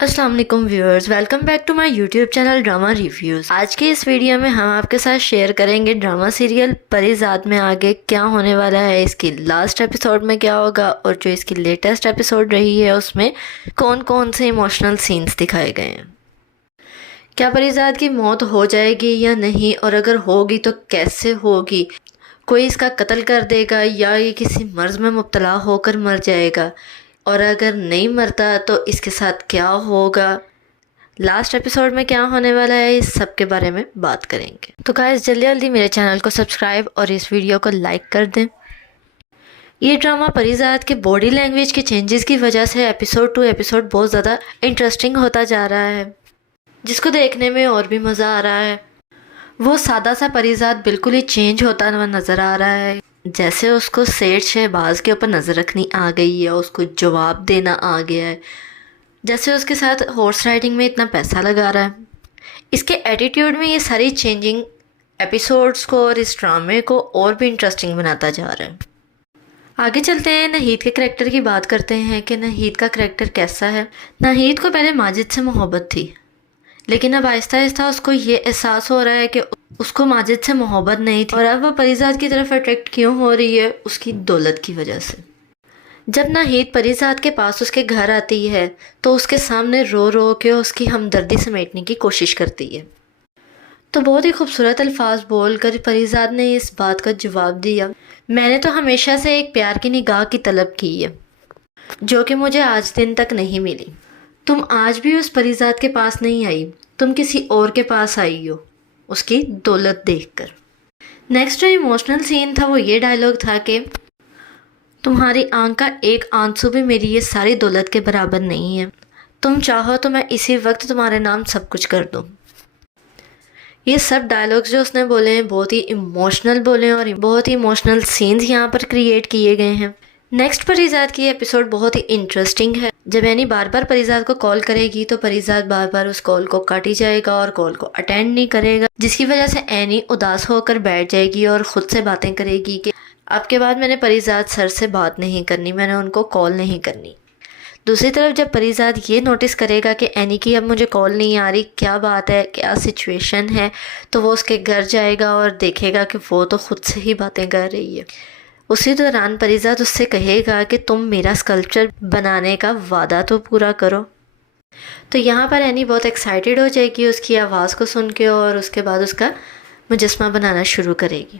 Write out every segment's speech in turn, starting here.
السلام علیکم viewers, welcome back to my YouTube channel drama reviews. آج کے اس ویڈیو میں ہم آپ کے ساتھ شیئر کریں گے ڈرامہ سیریل پری زاد میں آگے کیا ہونے والا ہے، اس کی لاسٹ ایپیسوڈ میں کیا ہوگا، اور جو اس کی لیٹسٹ ایپیسوڈ رہی ہے اس میں کون کون سے ایموشنل سینز دکھائے گئے ہیں۔ کیا پری زاد کی موت ہو جائے گی یا نہیں، اور اگر ہوگی تو کیسے ہوگی؟ کوئی اس کا قتل کر دے گا یا یہ کسی مرض میں مبتلا ہو کر مر جائے گا، اور اگر نہیں مرتا تو اس کے ساتھ کیا ہوگا، لاسٹ ایپیسوڈ میں کیا ہونے والا ہے، اس سب کے بارے میں بات کریں گے۔ تو گائز جلدی جلدی میرے چینل کو سبسکرائب اور اس ویڈیو کو لائک کر دیں۔ یہ ڈرامہ پری زاد کے باڈی لینگویج کے چینجز کی وجہ سے ایپیسوڈ ٹو ایپیسوڈ بہت زیادہ انٹرسٹنگ ہوتا جا رہا ہے، جس کو دیکھنے میں اور بھی مزہ آ رہا ہے۔ وہ سادہ سا پری زاد بالکل ہی چینج ہوتا ہوا نظر آ رہا ہے، جیسے اس کو سیٹ شہباز کے اوپر نظر رکھنی آ گئی ہے، اس کو جواب دینا آ گیا ہے، جیسے اس کے ساتھ ہارس رائڈنگ میں اتنا پیسہ لگا رہا ہے۔ اس کے ایٹیٹیوڈ میں یہ ساری چینجنگ ایپیسوڈز کو اور اس ڈرامے کو اور بھی انٹرسٹنگ بناتا جا رہا ہے۔ آگے چلتے ہیں، ناہید کے کریکٹر کی بات کرتے ہیں کہ ناہید کا کریکٹر کیسا ہے۔ ناہید کو پہلے ماجد سے محبت تھی، لیکن اب آہستہ آہستہ اس کو یہ احساس ہو رہا ہے کہ اس کو ماجد سے محبت نہیں تھی، اور اب وہ پری زاد کی طرف اٹریکٹ کیوں ہو رہی ہے، اس کی دولت کی وجہ سے۔ جب ناہید پری زاد کے پاس اس کے گھر آتی ہے تو اس کے سامنے رو رو کے اس کی ہمدردی سمیٹنے کی کوشش کرتی ہے، تو بہت ہی خوبصورت الفاظ بول کر پری زاد نے اس بات کا جواب دیا، میں نے تو ہمیشہ سے ایک پیار کی نگاہ کی طلب کی ہے، جو کہ مجھے آج دن تک نہیں ملی۔ تم آج بھی اس پری زاد کے پاس نہیں آئی، تم کسی اور کے پاس آئی ہو، اس کی دولت دیکھ کر۔ نیکسٹ جو ایموشنل سین تھا وہ یہ ڈائلاگ تھا کہ تمہاری آنکھ کا ایک آنسو بھی میری یہ ساری دولت کے برابر نہیں ہے، تم چاہو تو میں اسی وقت تمہارے نام سب کچھ کر دوں۔ یہ سب ڈائلاگز جو اس نے بولے ہیں بہت ہی ایموشنل بولے ہیں، اور بہت ہی ایموشنل سینز یہاں پر کریٹ کیے گئے ہیں۔ نیکسٹ پری زاد کی ایپیسوڈ بہت ہی انٹرسٹنگ ہے۔ جب اینی بار بار پری زاد کو کال کرے گی تو پری زاد بار بار اس کال کو کاٹی جائے گا اور کال کو اٹینڈ نہیں کرے گا، جس کی وجہ سے اینی اداس ہو کر بیٹھ جائے گی اور خود سے باتیں کرے گی کہ اب کے بعد میں نے پری زاد سر سے بات نہیں کرنی، میں نے ان کو کال نہیں کرنی۔ دوسری طرف جب پری زاد یہ نوٹس کرے گا کہ اینی کی اب مجھے کال نہیں آ رہی، کیا بات ہے، کیا سچویشن ہے، تو وہ اس کے گھر جائے گا اور دیکھے گا کہ وہ تو خود سے ہی باتیں کر رہی ہے۔ اسی دوران پری زاد اس سے کہے گا کہ تم میرا اسکلپچر بنانے کا وعدہ تو پورا کرو۔ تو یہاں پر اینی بہت ایکسائٹیڈ ہو جائے گی اس کی آواز کو سن کے، اور اس کے بعد اس کا مجسمہ بنانا شروع کرے گی۔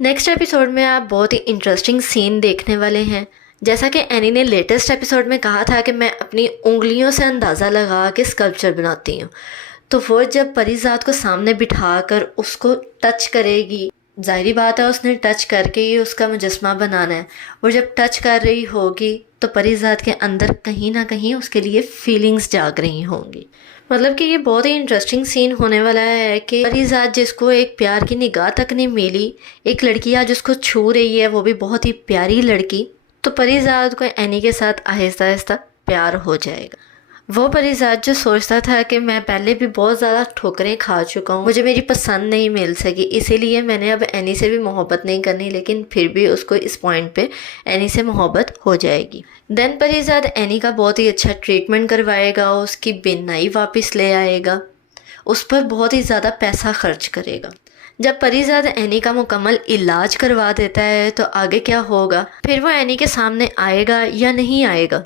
نیکسٹ ایپیسوڈ میں آپ بہت ہی انٹرسٹنگ سین دیکھنے والے ہیں۔ جیسا کہ اینی نے لیٹسٹ ایپیسوڈ میں کہا تھا کہ میں اپنی انگلیوں سے اندازہ لگا کے اسکلپچر بناتی ہوں، تو وہ جب پری زاد کو سامنے بٹھا کر اس کو ٹچ کرے گی، ظاہری بات ہے اس نے ٹچ کر کے ہی اس کا مجسمہ بنانا ہے، اور جب ٹچ کر رہی ہوگی تو پری زاد کے اندر کہیں نہ کہیں اس کے لیے فیلنگز جاگ رہی ہوں گی۔ مطلب کہ یہ بہت ہی انٹرسٹنگ سین ہونے والا ہے کہ پری زاد جس کو ایک پیار کی نگاہ تک نہیں ملی، ایک لڑکی آج اس کو چھو رہی ہے، وہ بھی بہت ہی پیاری لڑکی، تو پری زاد کو اینی کے ساتھ آہستہ آہستہ پیار ہو جائے گا۔ وہ پری زاد جو سوچتا تھا کہ میں پہلے بھی بہت زیادہ ٹھوکریں کھا چکا ہوں، مجھے میری پسند نہیں مل سکی، اسی لیے میں نے اب اینی سے بھی محبت نہیں کرنی، لیکن پھر بھی اس کو اس پوائنٹ پہ اینی سے محبت ہو جائے گی۔ دین پری زاد اینی کا بہت ہی اچھا ٹریٹمنٹ کروائے گا، اس کی بینائی واپس لے آئے گا، اس پر بہت ہی زیادہ پیسہ خرچ کرے گا۔ جب پری زاد اینی کا مکمل علاج کروا دیتا ہے تو آگے کیا ہوگا، پھر وہ اینی کے سامنے آئے گا یا نہیں آئے گا؟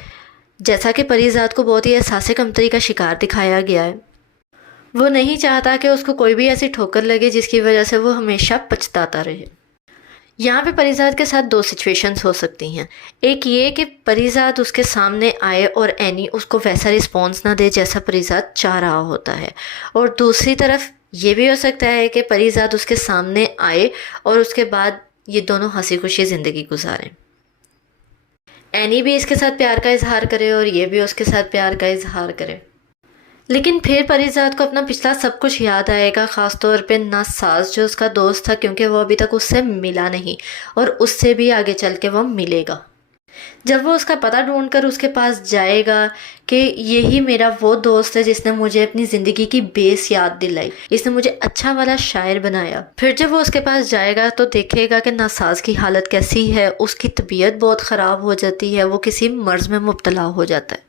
جیسا کہ پری زاد کو بہت ہی احساس کمتری کا شکار دکھایا گیا ہے، وہ نہیں چاہتا کہ اس کو کوئی بھی ایسی ٹھوکر لگے جس کی وجہ سے وہ ہمیشہ پچھتاتا رہے۔ یہاں پہ پری زاد کے ساتھ دو سچویشنز ہو سکتی ہیں، ایک یہ کہ پری زاد اس کے سامنے آئے اور اینی اس کو ویسا رسپانس نہ دے جیسا پری زاد چاہ رہا ہوتا ہے، اور دوسری طرف یہ بھی ہو سکتا ہے کہ پری زاد اس کے سامنے آئے اور اس کے بعد یہ دونوں ہنسی خوشی زندگی گزاریں، اینی بھی اس کے ساتھ پیار کا اظہار کرے اور یہ بھی اس کے ساتھ پیار کا اظہار کرے، لیکن پھر پری زاد کو اپنا پچھلا سب کچھ یاد آئے گا، خاص طور پہ ناساز جو اس کا دوست تھا، کیونکہ وہ ابھی تک اس سے ملا نہیں اور اس سے بھی آگے چل کے وہ ملے گا۔ جب وہ اس کا پتہ ڈھونڈ کر اس کے پاس جائے گا کہ یہی میرا وہ دوست ہے جس نے مجھے اپنی زندگی کی بیس یاد دلائی، جس نے مجھے اچھا والا شاعر بنایا، پھر جب وہ اس کے پاس جائے گا تو دیکھے گا کہ ناساز کی حالت کیسی ہے، اس کی طبیعت بہت خراب ہو جاتی ہے، وہ کسی مرض میں مبتلا ہو جاتا ہے،